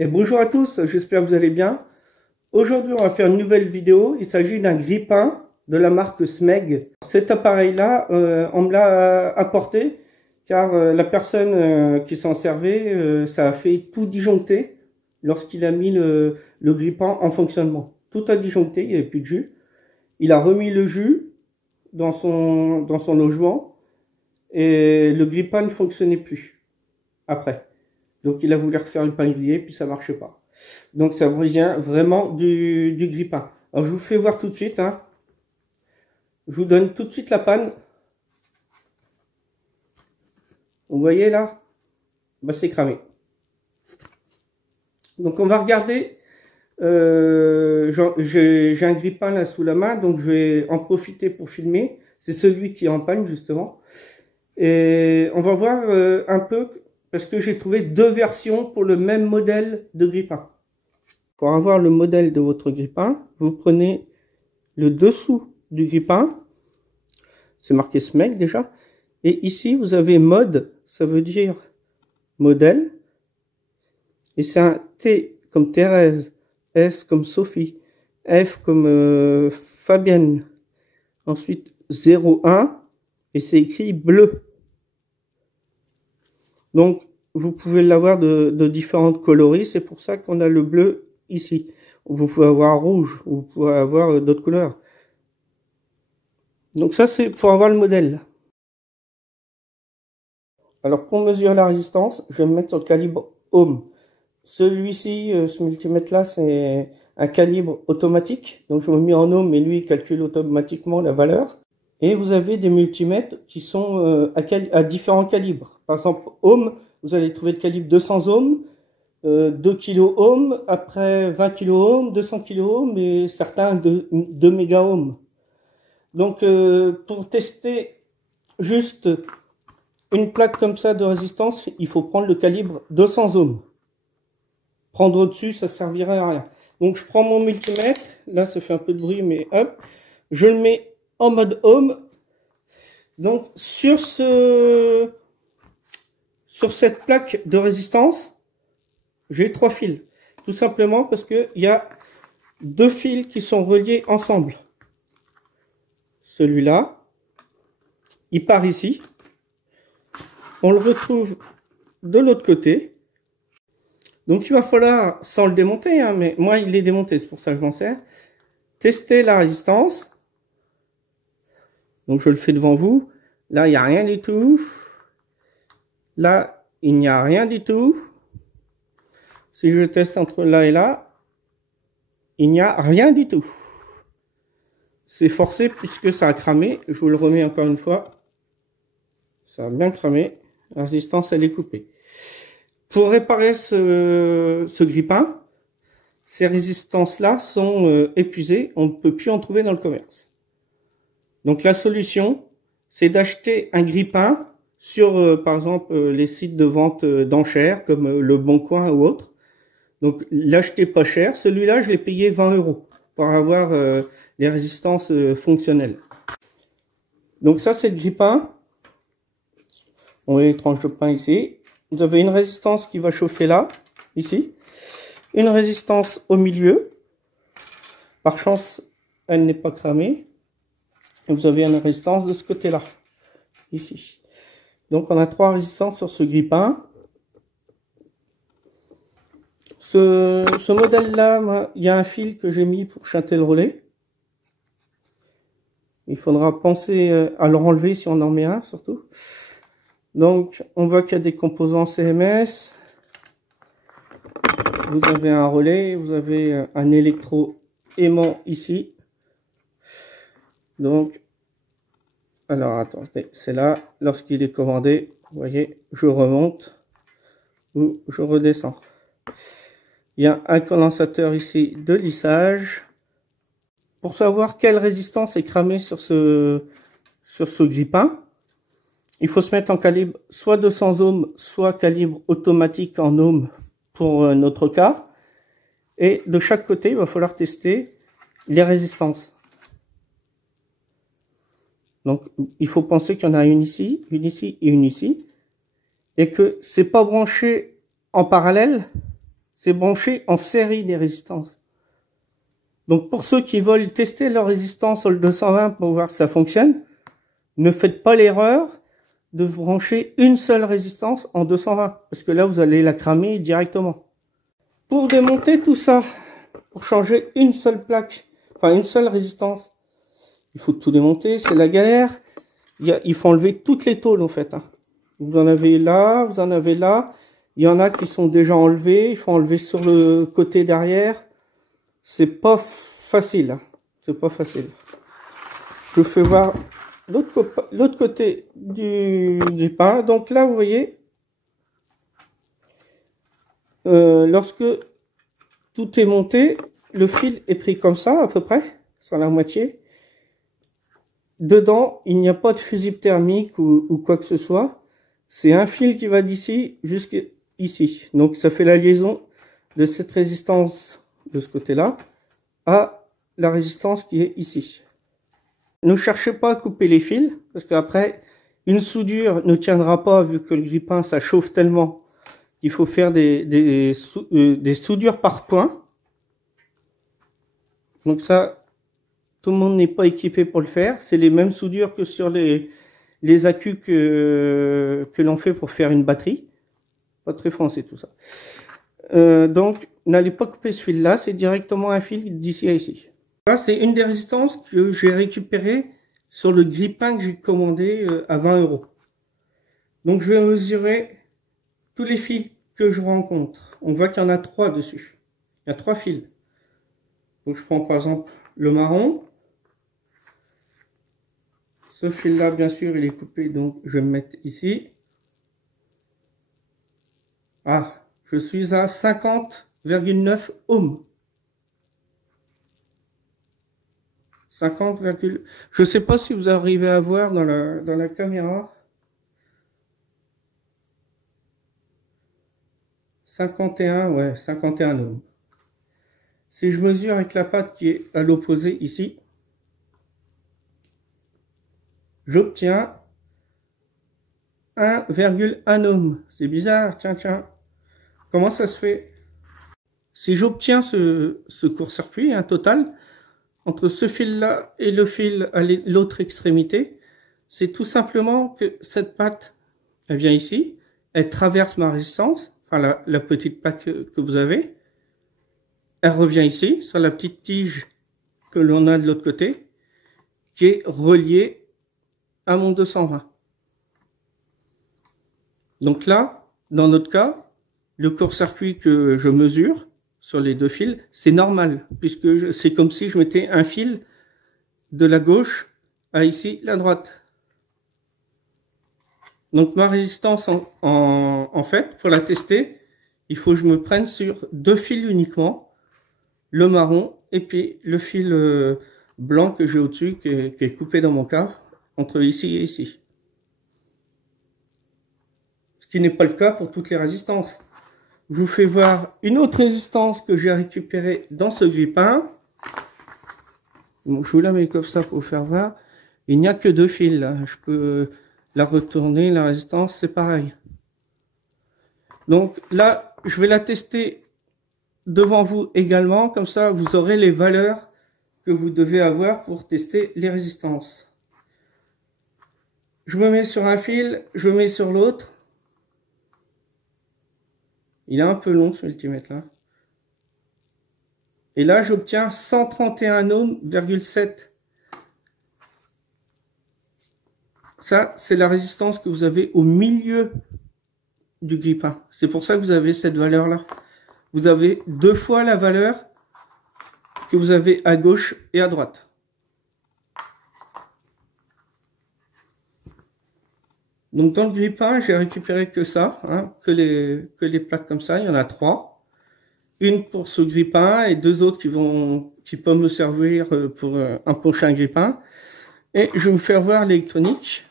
Et bonjour à tous, j'espère que vous allez bien. Aujourd'hui, on va faire une nouvelle vidéo. Il s'agit d'un grille-pain de la marque Smeg. Cet appareil-là, on me l'a apporté car la personne qui s'en servait, ça a fait tout disjoncter lorsqu'il a mis le grille-pain en fonctionnement. Tout a disjoncté, il n'y avait plus de jus. Il a remis le jus dans son logement et le grille-pain ne fonctionnait plus après. Donc il a voulu refaire le pain grillé, puis ça marchait pas. Donc ça vient vraiment du grille-pain. Alors je vous fais voir tout de suite. Hein. Je vous donne tout de suite la panne. Vous voyez là, bah, c'est cramé. Donc on va regarder. J'ai un grille-pain là sous la main, donc je vais en profiter pour filmer. C'est celui qui est en panne justement. Et on va voir un peu, parce que j'ai trouvé deux versions pour le même modèle de grille-pain. Pour avoir le modèle de votre grille-pain, vous prenez le dessous du grille-pain, c'est marqué Smeg déjà, et ici vous avez mode, ça veut dire modèle, et c'est un T comme Thérèse, S comme Sophie, F comme Fabienne, ensuite 01, et c'est écrit bleu. Donc, vous pouvez l'avoir de différentes coloris, c'est pour ça qu'on a le bleu ici. Vous pouvez avoir rouge, vous pouvez avoir d'autres couleurs. Donc ça, c'est pour avoir le modèle. Alors, pour mesurer la résistance, je vais me mettre sur le calibre ohm. Celui-ci, ce multimètre-là, c'est un calibre automatique. Donc, je me mets en ohm, et lui, il calcule automatiquement la valeur. Et vous avez des multimètres qui sont à différents calibres. Par exemple, ohm, vous allez trouver le calibre 200 ohms, 2 kilo ohm, après 20 kilo ohm, 200 kilo ohm et certains 2 méga ohm. Donc pour tester juste une plaque comme ça de résistance, il faut prendre le calibre 200 ohms. Prendre au-dessus, ça servirait à rien. Donc je prends mon multimètre, là ça fait un peu de bruit mais hop, je le mets en mode ohm. Donc sur cette plaque de résistance, j'ai 3 fils. Tout simplement parce qu'il y a 2 fils qui sont reliés ensemble. Celui-là, il part ici. On le retrouve de l'autre côté. Donc il va falloir, sans le démonter, hein, mais moi il est démonté, c'est pour ça que je m'en sers, tester la résistance. Donc je le fais devant vous. Là, il n'y a rien du tout. Là, il n'y a rien du tout. Si je teste entre là et là, il n'y a rien du tout. C'est forcé puisque ça a cramé. Je vous le remets encore une fois. Ça a bien cramé. La résistance, elle est coupée. Pour réparer ce grille-pain, ces résistances-là sont épuisées. On ne peut plus en trouver dans le commerce. Donc la solution, c'est d'acheter un grille-pain sur, par exemple, les sites de vente d'enchères comme Le Bon Coin ou autre. Donc l'acheter pas cher. Celui-là, je l'ai payé 20 € pour avoir les résistances fonctionnelles. Donc ça, c'est le grille-pain. On voit les tranches de pain ici. Vous avez une résistance qui va chauffer là, ici. Une résistance au milieu. Par chance, elle n'est pas cramée. Et vous avez une résistance de ce côté-là, ici. Donc on a 3 résistances sur ce grille-pain. Ce modèle-là, il y a un fil que j'ai mis pour chanter le relais. Il faudra penser à le renlever si on en met un, surtout. Donc, on voit qu'il y a des composants CMS. Vous avez un relais, vous avez un électro-aimant ici. Donc, alors attendez, c'est là, lorsqu'il est commandé, vous voyez, je remonte ou je redescends. Il y a un condensateur ici de lissage. Pour savoir quelle résistance est cramée sur ce grille-pain, il faut se mettre en calibre soit 200 ohms, soit calibre automatique en ohms pour notre cas. Et de chaque côté, il va falloir tester les résistances. Donc, il faut penser qu'il y en a une ici et une ici. Et que c'est pas branché en parallèle, c'est branché en série des résistances. Donc pour ceux qui veulent tester leur résistance sur le 220 pour voir si ça fonctionne, ne faites pas l'erreur de brancher une seule résistance en 220, parce que là vous allez la cramer directement. Pour démonter tout ça, pour changer une seule plaque, enfin une seule résistance, il faut tout démonter, c'est la galère. Il faut enlever toutes les tôles en fait. Vous en avez là, vous en avez là. Il y en a qui sont déjà enlevés, il faut enlever sur le côté derrière. C'est pas facile, c'est pas facile. Je vous fais voir l'autre côté du grippin. Donc là, vous voyez, lorsque tout est monté, le fil est pris comme ça, à peu près, sur la moitié. Dedans, il n'y a pas de fusible thermique ou quoi que ce soit. C'est un fil qui va d'ici jusqu'ici. Donc ça fait la liaison de cette résistance de ce côté-là à la résistance qui est ici. Ne cherchez pas à couper les fils, parce qu'après, une soudure ne tiendra pas vu que le grippin, ça chauffe tellement qu'il faut faire des soudures par point. Donc ça, tout le monde n'est pas équipé pour le faire. C'est les mêmes soudures que sur les accus que l'on fait pour faire une batterie. Pas très français tout ça. Donc, n'allez pas couper ce fil-là, c'est directement un fil d'ici à ici. Là, c'est une des résistances que j'ai récupérées sur le grippin que j'ai commandé à 20 €. Donc, je vais mesurer tous les fils que je rencontre. On voit qu'il y en a 3 dessus. Il y a 3 fils. Donc, je prends par exemple le marron. Ce fil-là, bien sûr, il est coupé, donc je vais me mettre ici. Ah, je suis à 50,9 ohms. 50, je ne sais pas si vous arrivez à voir dans la caméra. 51, ouais, 51 ohms. Si je mesure avec la patte qui est à l'opposé ici, j'obtiens 1,1 ohm. C'est bizarre, tiens. Comment ça se fait? Si j'obtiens ce court-circuit, un total, entre ce fil-là et le fil à l'autre extrémité, c'est tout simplement que cette patte, elle vient ici, elle traverse ma résistance, enfin la petite plaque que vous avez, elle revient ici, sur la petite tige que l'on a de l'autre côté, qui est reliée à mon 220. Donc là, dans notre cas, le court-circuit que je mesure sur les deux fils, c'est normal, puisque c'est comme si je mettais un fil de la gauche à ici la droite. Donc ma résistance, en fait, pour la tester, il faut que je me prenne sur 2 fils uniquement, le marron et puis le fil blanc que j'ai au-dessus, qui est coupé dans mon cas, entre ici et ici. Ce qui n'est pas le cas pour toutes les résistances. Je vous fais voir une autre résistance que j'ai récupérée dans ce grippin. Bon, je vous la mets comme ça pour vous faire voir. Il n'y a que 2 fils. Là. Je peux la retourner, la résistance, c'est pareil. Donc là, je vais la tester devant vous également. Comme ça, vous aurez les valeurs que vous devez avoir pour tester les résistances. Je me mets sur un fil, je me mets sur l'autre. Il est un peu long ce multimètre là. Et là, j'obtiens 131 ohms,7. Ça, c'est la résistance que vous avez au milieu du grippin. C'est pour ça que vous avez cette valeur-là. Vous avez 2 fois la valeur que vous avez à gauche et à droite. Donc dans le grippin, j'ai récupéré que ça, que les plaques comme ça. Il y en a 3. Une pour ce grippin et 2 autres qui peuvent me servir pour un prochain grippin. Et je vais vous faire voir l'électronique.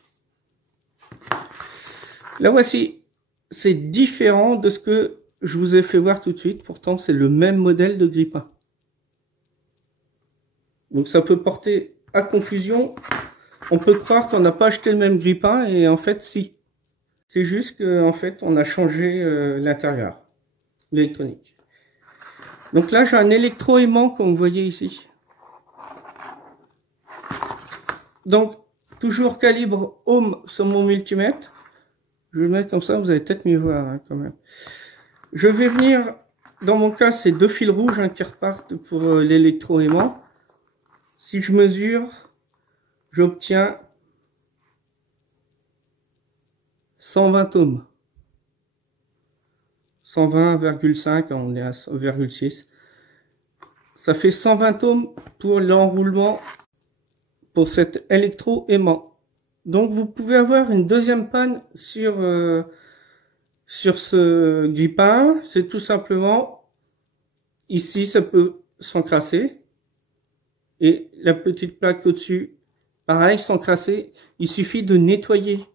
Là voici, c'est différent de ce que je vous ai fait voir tout de suite. Pourtant, c'est le même modèle de grippin. Donc ça peut porter à confusion. On peut croire qu'on n'a pas acheté le même grippin et en fait si. C'est juste qu'en fait on a changé l'intérieur, l'électronique. Donc là, j'ai un électroaimant, comme vous voyez ici. Donc, toujours calibre ohm sur mon multimètre. Je vais le mettre comme ça, vous allez peut-être mieux voir hein, quand même. Je vais venir, dans mon cas, c'est 2 fils rouges hein, qui repartent pour l'électroaimant. Si je mesure, j'obtiens 120 ohms. 120,5, on est à 0,6. Ça fait 120 ohms pour l'enroulement pour cet électroaimant. Donc vous pouvez avoir une deuxième panne sur ce grippin. C'est tout simplement, ici ça peut s'encrasser. Et la petite plaque au-dessus, pareil, s'encrasser. Il suffit de nettoyer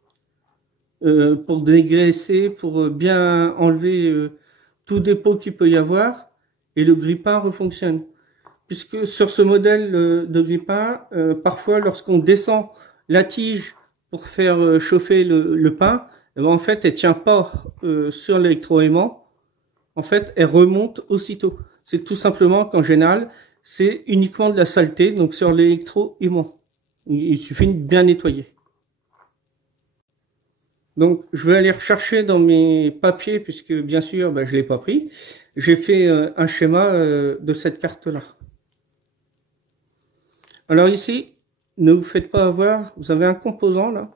pour dégraisser, pour bien enlever tout dépôt qu'il peut y avoir. Et le grille-pain refonctionne. Puisque sur ce modèle de grille-pain, parfois lorsqu'on descend la tige pour faire chauffer le pain, eh ben, en fait elle tient pas sur l'électroaimant. En fait elle remonte aussitôt. C'est tout simplement qu'en général c'est uniquement de la saleté, donc sur l'électroaimant. Il suffit de bien nettoyer. Donc je vais aller rechercher dans mes papiers, puisque bien sûr ben, je l'ai pas pris. J'ai fait un schéma de cette carte-là. Alors ici, ne vous faites pas avoir, vous avez un composant là.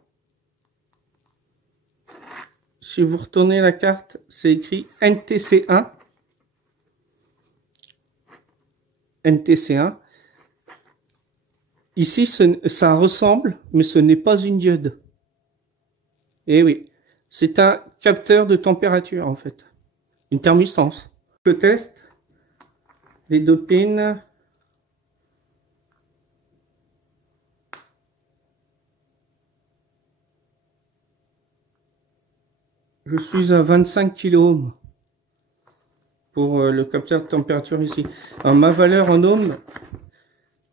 Si vous retournez la carte, c'est écrit NTC1. NTC1. Ici, ça ressemble, mais ce n'est pas une diode. Eh oui, c'est un capteur de température en fait. Une thermostance. Je teste les deux pins. Je suis à 25 kΩ pour le capteur de température ici. Alors, ma valeur en ohms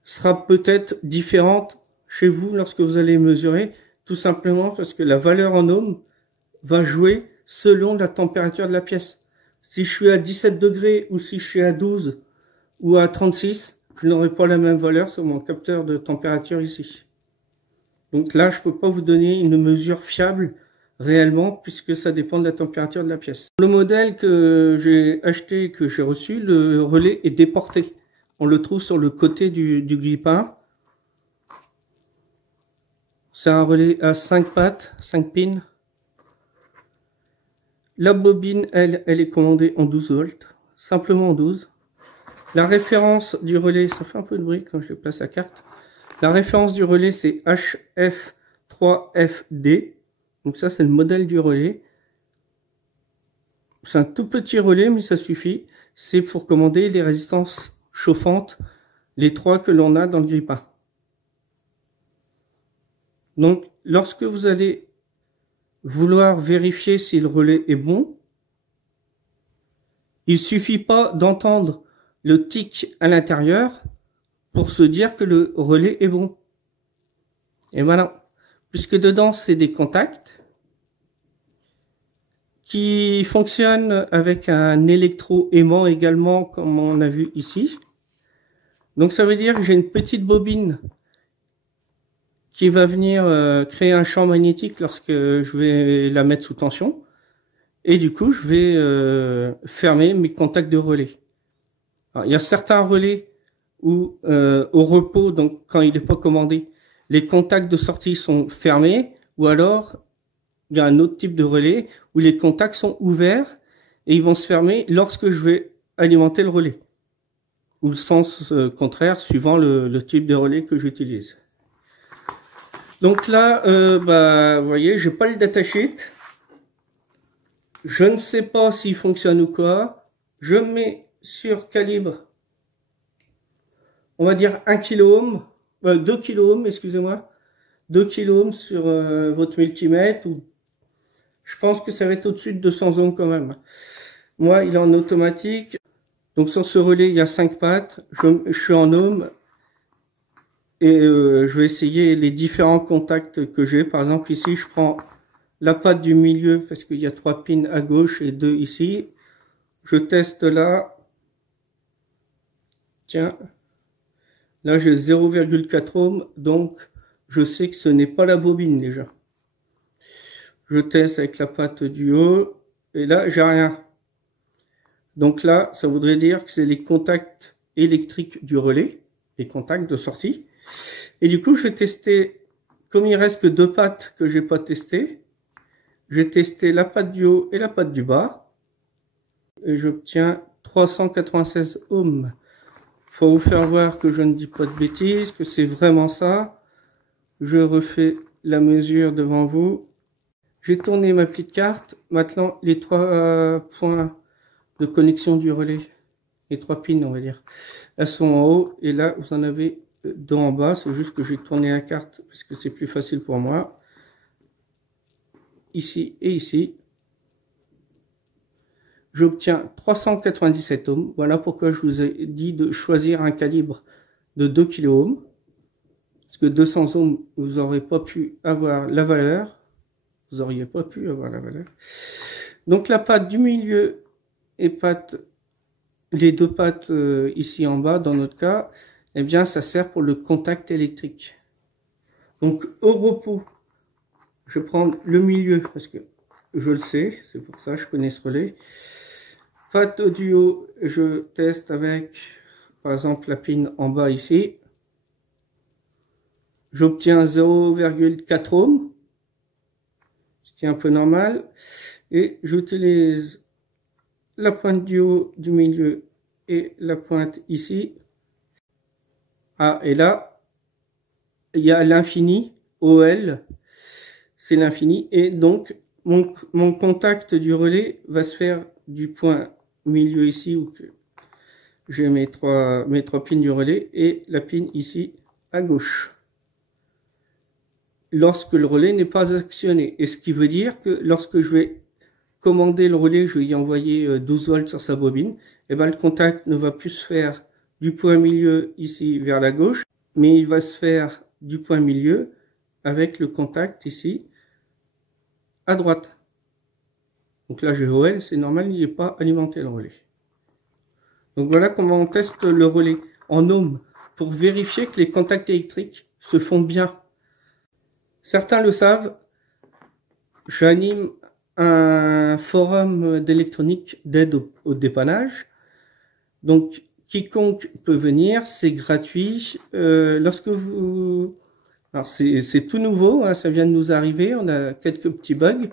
sera peut-être différente chez vous lorsque vous allez mesurer, tout simplement parce que la valeur en ohms va jouer selon la température de la pièce. Si je suis à 17 degrés ou si je suis à 12 ou à 36, je n'aurai pas la même valeur sur mon capteur de température ici. Donc là, je ne peux pas vous donner une mesure fiable réellement, puisque ça dépend de la température de la pièce. Le modèle que j'ai acheté, que j'ai reçu, le relais est déporté. On le trouve sur le côté du grille-pain. C'est un relais à 5 pattes, 5 pins. La bobine, elle est commandée en 12 volts, simplement en 12. La référence du relais, ça fait un peu de bruit quand je déplace la carte. La référence du relais, c'est HF3FD. Donc ça, c'est le modèle du relais. C'est un tout petit relais, mais ça suffit. C'est pour commander les résistances chauffantes, les 3 que l'on a dans le grille-pain. Donc, lorsque vous allez vouloir vérifier si le relais est bon, il suffit pas d'entendre le tic à l'intérieur pour se dire que le relais est bon. Et voilà. Puisque dedans, c'est des contacts qui fonctionnent avec un électroaimant également, comme on a vu ici. Donc ça veut dire que j'ai une petite bobine qui va venir créer un champ magnétique lorsque je vais la mettre sous tension. Et du coup, je vais fermer mes contacts de relais. Alors, il y a certains relais où, au repos, donc quand il n'est pas commandé, les contacts de sortie sont fermés, ou alors il y a un autre type de relais où les contacts sont ouverts et ils vont se fermer lorsque je vais alimenter le relais, ou le sens contraire suivant le type de relais que j'utilise. Donc là, vous voyez, j'ai pas le datasheet. Je ne sais pas s'il fonctionne ou quoi. Je mets sur calibre, on va dire 1 kΩ, 2 kΩ, excusez-moi, 2 kΩ sur votre multimètre, ou je pense que ça va être au-dessus de 200 ohms quand même. Moi, il est en automatique. Donc sur ce relais, il y a 5 pattes. Je suis en ohms. Et je vais essayer les différents contacts que j'ai. Par exemple, ici, je prends la patte du milieu parce qu'il y a 3 pins à gauche et 2 ici. Je teste là. Tiens, là j'ai 0,4 ohms, donc je sais que ce n'est pas la bobine déjà. Je teste avec la patte du haut, et là j'ai rien. Donc là, ça voudrait dire que c'est les contacts électriques du relais, les contacts de sortie. Et du coup, je vais tester, comme il reste que 2 pattes que j'ai pas testées, j'ai testé la patte du haut et la patte du bas, et j'obtiens 396 ohms. Faut vous faire voir que je ne dis pas de bêtises, que c'est vraiment ça. Je refais la mesure devant vous. J'ai tourné ma petite carte. Maintenant, les 3 points de connexion du relais, les 3 pins, on va dire, elles sont en haut, et là, vous en avez 2 en bas. C'est juste que j'ai tourné la carte parce que c'est plus facile pour moi. Ici et ici. J'obtiens 397 ohms. Voilà pourquoi je vous ai dit de choisir un calibre de 2 kΩ. Parce que 200 ohms, vous n'aurez pas pu avoir la valeur. Vous n'auriez pas pu avoir la valeur. Donc la patte du milieu et les 2 pattes ici en bas, dans notre cas, eh bien ça sert pour le contact électrique. Donc au repos, je prends le milieu parce que je le sais, c'est pour ça que je connais ce relais. Patte du haut, je teste avec, par exemple, la pin en bas ici. J'obtiens 0,4 ohms, ce qui est un peu normal. Et j'utilise la pointe du haut, du milieu et la pointe ici. Ah, et là, il y a l'infini, OL, c'est l'infini. Et donc, mon contact du relais va se faire du point milieu ici où j'ai mes trois pins du relais et la pin ici à gauche lorsque le relais n'est pas actionné, et ce qui veut dire que lorsque je vais commander le relais, je vais y envoyer 12 volts sur sa bobine, et ben le contact ne va plus se faire du point milieu ici vers la gauche, mais il va se faire du point milieu avec le contact ici à droite. Donc là j'ai OL, c'est normal, il n'est pas alimenté le relais. Donc voilà comment on teste le relais en ohms pour vérifier que les contacts électriques se font bien. Certains le savent, j'anime un forum d'électronique d'aide au dépannage. Donc quiconque peut venir, c'est gratuit. Lorsque vous... Alors c'est tout nouveau, hein, ça vient de nous arriver, on a quelques petits bugs.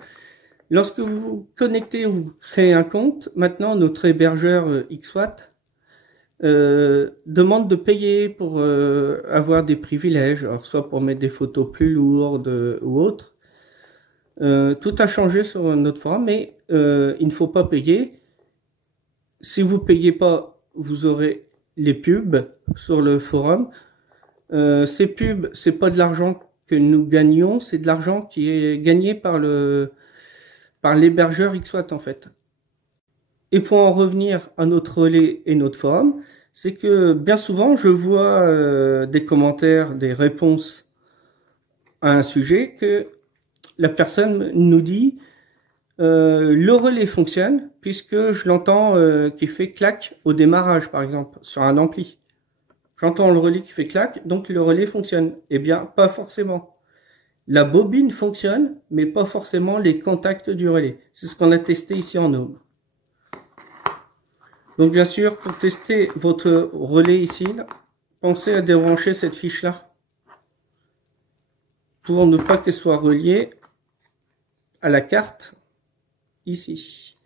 Lorsque vous vous connectez ou vous créez un compte, maintenant notre hébergeur XWatt demande de payer pour avoir des privilèges, alors soit pour mettre des photos plus lourdes ou autres. Tout a changé sur notre forum, mais il ne faut pas payer. Si vous ne payez pas, vous aurez les pubs sur le forum. Ces pubs, c'est pas de l'argent que nous gagnons, c'est de l'argent qui est gagné par l'hébergeur XWatt en fait. Et pour en revenir à notre relais et notre forum, c'est que bien souvent je vois des commentaires, des réponses à un sujet que la personne nous dit le relais fonctionne puisque je l'entends qui fait clac au démarrage par exemple sur un ampli. J'entends le relais qui fait clac, donc le relais fonctionne. Eh bien, pas forcément. La bobine fonctionne, mais pas forcément les contacts du relais. C'est ce qu'on a testé ici en ohms. Donc bien sûr, pour tester votre relais ici, là, pensez à débrancher cette fiche-là pour ne pas qu'elle soit reliée à la carte ici.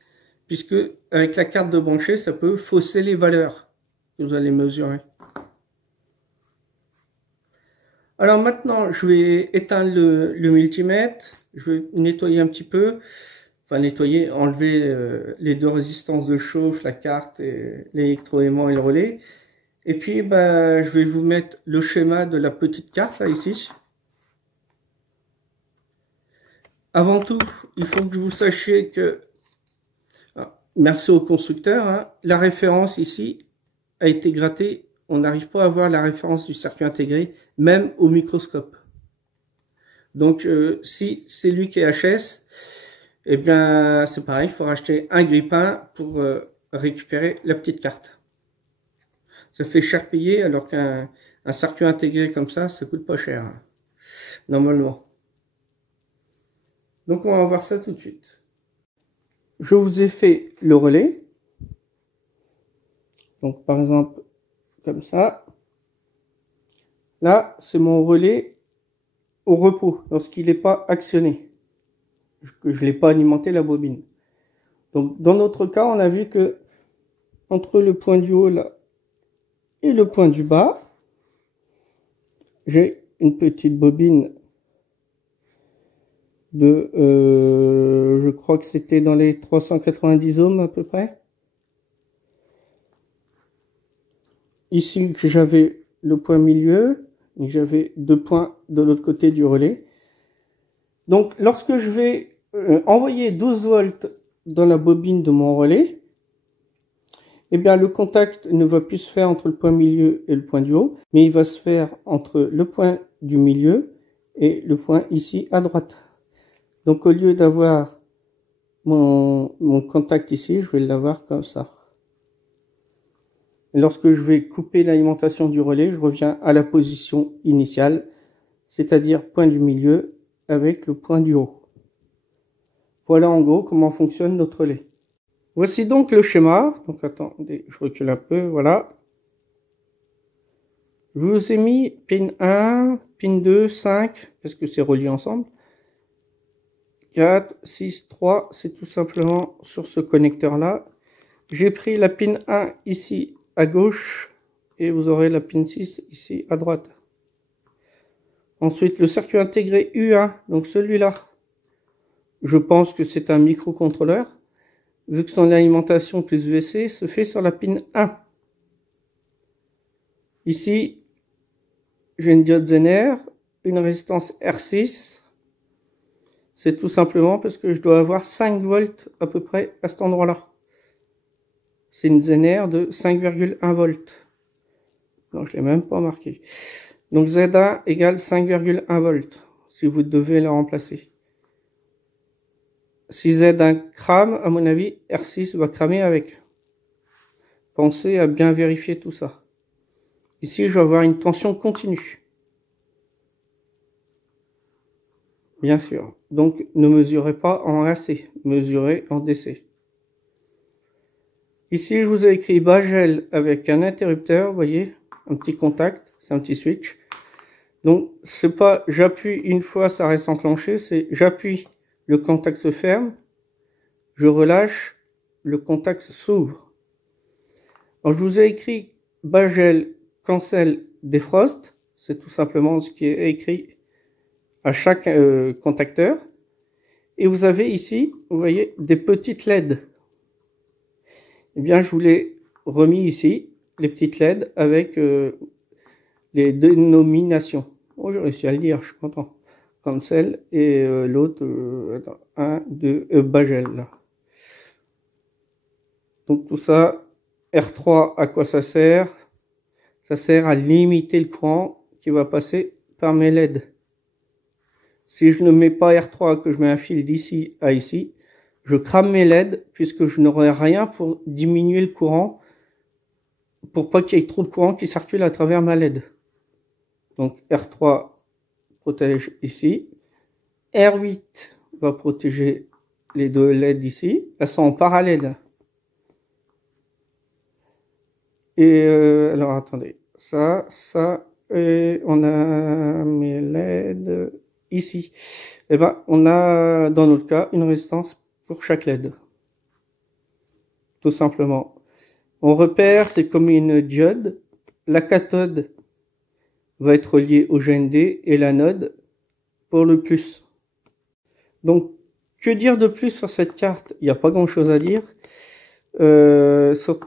Puisque avec la carte de brancher, ça peut fausser les valeurs que vous allez mesurer. Alors maintenant, je vais éteindre le multimètre, je vais nettoyer un petit peu, enfin nettoyer, enlever les 2 résistances de chauffe, la carte, l'électroaimant et le relais. Et puis, je vais vous mettre le schéma de la petite carte, là, ici. Avant tout, il faut que vous sachiez que, merci au constructeur, hein, la référence ici a été grattée. On n'arrive pas à voir la référence du circuit intégré, même au microscope. Donc, si c'est lui qui est HS, eh bien, c'est pareil, il faut racheter un grippin pour récupérer la petite carte. Ça fait cher payer, alors qu'un circuit intégré comme ça coûte pas cher, hein, normalement. Donc on va voir ça tout de suite. Je vous ai fait le relais. Donc par exemple, comme ça. Là, c'est mon relais au repos, lorsqu'il n'est pas actionné, que je ne l'ai pas alimenté la bobine. Donc dans notre cas, on a vu que entre le point du haut là et le point du bas, j'ai une petite bobine de, je crois que c'était dans les 390 ohms à peu près. Ici, j'avais le point milieu, et j'avais 2 points de l'autre côté du relais. Donc, lorsque je vais envoyer 12 volts dans la bobine de mon relais, eh bien, le contact ne va plus se faire entre le point milieu et le point du haut, mais il va se faire entre le point du milieu et le point ici à droite. Donc, au lieu d'avoir mon contact ici, je vais l'avoir comme ça. Et lorsque je vais couper l'alimentation du relais, je reviens à la position initiale, c'est-à-dire point du milieu avec le point du haut. Voilà en gros comment fonctionne notre relais. Voici donc le schéma. Donc attendez, je recule un peu, voilà. Je vous ai mis pin 1, pin 2, 5, parce que c'est relié ensemble. 4, 6, 3, c'est tout simplement sur ce connecteur-là. J'ai pris la pin 1 ici à gauche, et vous aurez la pin 6 ici à droite. Ensuite, le circuit intégré U1, donc celui-là. Je pense que c'est un microcontrôleur, vu que son alimentation plus VC se fait sur la pin 1. Ici, j'ai une diode Zener, une résistance R6. C'est tout simplement parce que je dois avoir 5 volts à peu près à cet endroit-là. C'est une Zener de 5,1 volts. Non, je ne l'ai même pas marqué. Donc Z1 égale 5,1 volts, si vous devez la remplacer. Si Z1 crame, à mon avis, R6 va cramer avec. Pensez à bien vérifier tout ça. Ici, je vais avoir une tension continue. Bien sûr. Donc, ne mesurez pas en AC, mesurez en DC. Ici, je vous ai écrit Bagel avec un interrupteur, vous voyez, un petit contact, c'est un petit switch. Donc, c'est pas j'appuie une fois, ça reste enclenché, c'est j'appuie, le contact se ferme, je relâche, le contact s'ouvre. Alors, je vous ai écrit Bagel cancel defrost, c'est tout simplement ce qui est écrit à chaque contacteur. Et vous avez ici, vous voyez, des petites LED. Eh bien, je vous l'ai remis ici, les petites LED avec les dénominations. Oh, j'ai réussi à le dire, je suis content. Cancel et l'autre, 1, 2, Bagel. Là. Donc tout ça, R3, à quoi ça sert? Ça sert à limiter le courant qui va passer par mes LED. Si je ne mets pas R3, que je mets un fil d'ici à ici, je crame mes LED puisque je n'aurai rien pour diminuer le courant, pour pas qu'il y ait trop de courant qui circule à travers ma LED. Donc R3 protège ici. R8 va protéger les deux LED ici. Elles sont en parallèle. Et alors attendez, ça, et on a mes LED ici. Et ben on a dans notre cas une résistance pour chaque LED. Tout simplement. On repère, c'est comme une diode. La cathode va être reliée au GND et l'anode pour le plus. Donc, que dire de plus sur cette carte? Il n'y a pas grand chose à dire. Sur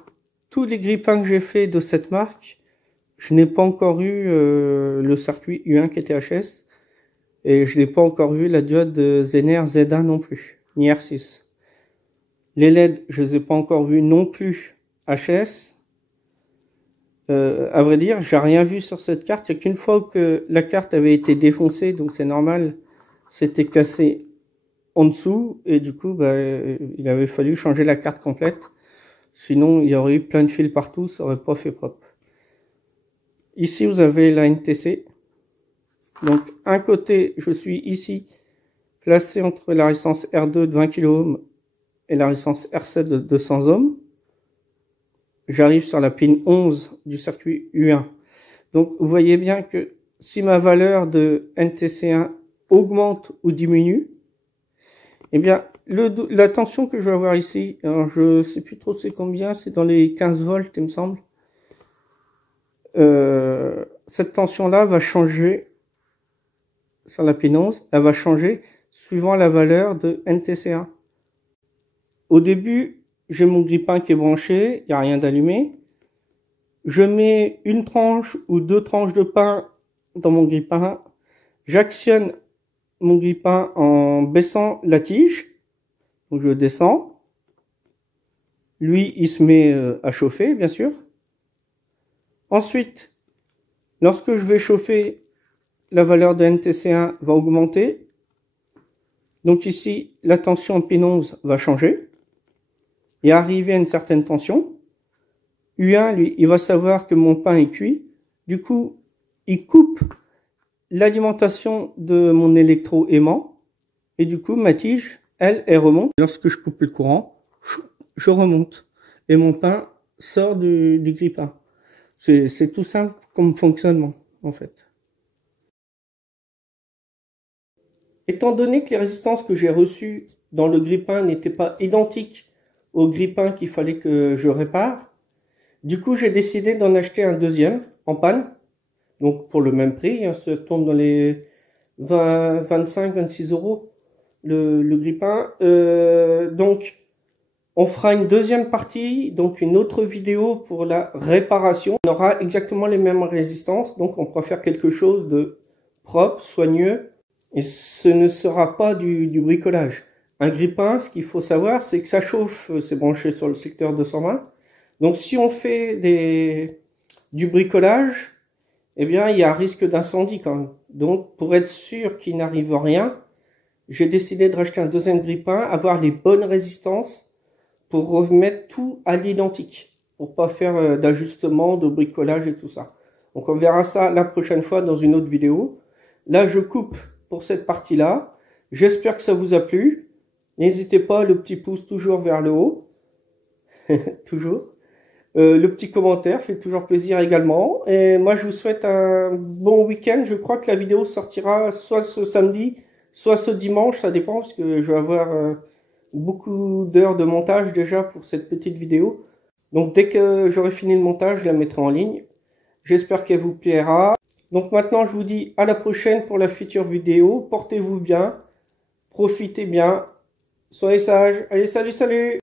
tous les grippins que j'ai fait de cette marque, je n'ai pas encore eu le circuit U1 qui était HS. Et je n'ai pas encore vu la diode Zener Z1 non plus, ni R6. Les LED, je les ai pas encore vus non plus HS. À vrai dire, j'ai rien vu sur cette carte. Il n'y a qu'une fois que la carte avait été défoncée, donc c'est normal, c'était cassé en dessous. Et du coup, il avait fallu changer la carte complète. Sinon, il y aurait eu plein de fils partout, ça aurait pas fait propre. ici vous avez la NTC. Donc un côté, je suis ici placé entre la résistance R2 de 20 kΩ et la résistance R7 de 200 ohms. J'arrive sur la pin 11 du circuit U1. Donc vous voyez bien que si ma valeur de NTC1 augmente ou diminue, eh bien la tension que je vais avoir ici, alors je sais plus trop c'est combien, c'est dans les 15 volts il me semble. Cette tension là va changer sur la pin 11, elle va changer suivant la valeur de NTC1. Au début, j'ai mon grille-pain qui est branché, il n'y a rien d'allumé. Je mets une tranche ou deux tranches de pain dans mon grille-pain. J'actionne mon grille-pain en baissant la tige. Donc je descends. Lui, il se met à chauffer, bien sûr. Ensuite, lorsque je vais chauffer, la valeur de NTC1 va augmenter. Donc ici, la tension en pin 11 va changer et arriver à une certaine tension. U1, lui, il va savoir que mon pain est cuit. Du coup, il coupe l'alimentation de mon électro-aimant. Et du coup, ma tige, elle remonte. Lorsque je coupe le courant, je remonte. Et mon pain sort du grille-pain. C'est tout simple comme fonctionnement, en fait. Étant donné que les résistances que j'ai reçues dans le grille-pain n'étaient pas identiques au grille-pain qu'il fallait que je répare, du coup j'ai décidé d'en acheter un deuxième en panne. Donc pour le même prix, hein, ça tourne dans les 25-26 euros le grille-pain. Donc on fera une deuxième partie, donc une autre vidéo pour la réparation. On aura exactement les mêmes résistances, donc on pourra faire quelque chose de propre, soigneux. Et ce ne sera pas du bricolage. Un grille-pain, ce qu'il faut savoir, c'est que ça chauffe, c'est branché sur le secteur 220. Donc si on fait du bricolage, eh bien il y a un risque d'incendie quand même. Donc pour être sûr qu'il n'arrive rien, j'ai décidé de racheter un deuxième grille-pain, avoir les bonnes résistances pour remettre tout à l'identique, pour pas faire d'ajustement, de bricolage et tout ça. Donc on verra ça la prochaine fois dans une autre vidéo. Là je coupe pour cette partie-là. J'espère que ça vous a plu. N'hésitez pas, le petit pouce toujours vers le haut. Toujours. Le petit commentaire fait toujours plaisir également. Et moi, je vous souhaite un bon week-end. Je crois que la vidéo sortira soit ce samedi, soit ce dimanche. Ça dépend parce que je vais avoir beaucoup d'heures de montage déjà pour cette petite vidéo. Donc, dès que j'aurai fini le montage, je la mettrai en ligne. J'espère qu'elle vous plaira. Donc maintenant, je vous dis à la prochaine pour la future vidéo. Portez-vous bien, profitez bien, soyez sages. Allez, salut, salut!